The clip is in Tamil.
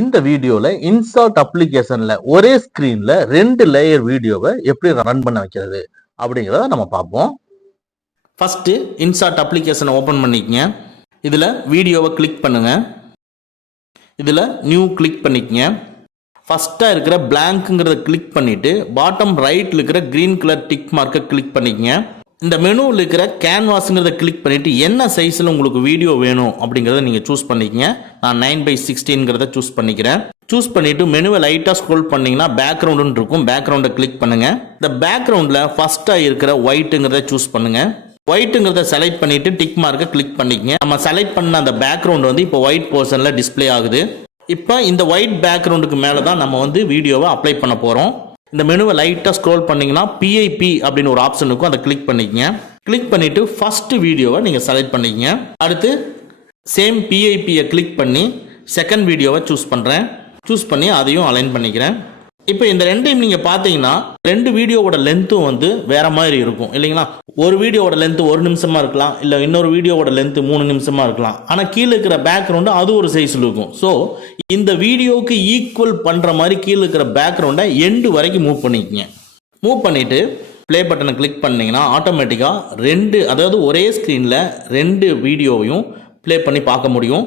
இந்த வீடியோல இன்சார்ட் அப்ளிகேஷன்ல ஒரே ஸ்கிரீன்ல 2 லேயர் வீடியோவை எப்படி ரன் பண்ண வைக்கிறது அப்படிங்கிறத நம்ம பார்ப்போம். ஃபர்ஸ்ட் இன்சார்ட் அப்ளிகேஷனை ஓபன் பண்ணிக்கங்க. இதுல வீடியோவை கிளிக் பண்ணுங்க. இதுல நியூ கிளிக் பண்ணிக்கங்க. ஃபர்ஸ்டா இருக்கிற பிளாங்க்ங்கிறத கிளிக் பண்ணிட்டு பாட்டம் ரைட்ல இருக்கிற கிரீன் கலர் டிக் மார்க்கை கிளிக் பண்ணிக்கங்க. இந்த மெனுவில் இருக்கிற கேன்வாஸ்ங்கிறத கிளிக் பண்ணிட்டு என்ன சைஸில் உங்களுக்கு வீடியோ வேணும் அப்படிங்கிறத நீங்கள் சூஸ் பண்ணிக்கங்க. நான் 9:16 சூஸ் பண்ணிக்கிறேன். சூஸ் பண்ணிட்டு மெனுவை லைட்டாக ஸ்க்ரோல் பண்ணீங்கன்னா பேக்ரவுண்டுன்னு இருக்கும். பேக்ரவுண்டை கிளிக் பண்ணுங்க. இந்த பேக்ரவுண்டில் ஃபர்ஸ்ட்டாக இருக்கிற ஒயிட்டுங்கிறத சூஸ் பண்ணுங்க. ஒயிட்டுங்கிறத செலக்ட் பண்ணிட்டு டிக் மார்க்கை கிளிக் பண்ணிக்கங்க. நம்ம செலக்ட் பண்ண அந்த பேக்ரவுண்ட் வந்து இப்போ ஒயிட் போர்ஷனில் டிஸ்பிளே ஆகுது. இப்போ இந்த ஒயிட் பேக்ரவுண்டுக்கு மேலே தான் நம்ம வந்து வீடியோவை அப்ளை பண்ண போகிறோம். இந்த மெனுவை லைட்டாக ஸ்க்ரோல் பண்ணிங்கன்னா PIP அப்படின்னு ஒரு ஆப்ஷன் இருக்கும். அதை கிளிக் பண்ணிக்கங்க. கிளிக் பண்ணிவிட்டு ஃபஸ்ட்டு வீடியோவை நீங்கள் செலக்ட் பண்ணிக்கங்க. அடுத்து சேம் PIPயை கிளிக் பண்ணி செகண்ட் வீடியோவை சூஸ் பண்ணுறேன். சூஸ் பண்ணி அதையும் அலைன் பண்ணிக்கிறேன். இப்போ இந்த ரெண்டையும் நீங்கள் பார்த்தீங்கன்னா 2 வீடியோவோட லென்த்தும் வந்து வேற மாதிரி இருக்கும் இல்லைங்களா? ஒரு வீடியோவோட லென்த்து 1 நிமிஷமாக இருக்கலாம், இல்லை இன்னொரு வீடியோவோட லென்த்து 3 நிமிஷமாக இருக்கலாம். ஆனால் கீழே இருக்கிற பேக்ரவுண்டு அது ஒரு சைஸில் இருக்கும். ஸோ இந்த வீடியோவுக்கு ஈக்குவல் பண்ணுற மாதிரி கீழே இருக்கிற பேக்ரவுண்டை எண்டு வரைக்கும் மூவ் பண்ணிக்கங்க. மூவ் பண்ணிவிட்டு ப்ளே பட்டனை கிளிக் பண்ணிங்கன்னா ஆட்டோமேட்டிக்காக அதாவது ஒரே ஸ்க்ரீனில் 2 வீடியோவையும் ப்ளே பண்ணி பார்க்க முடியும்.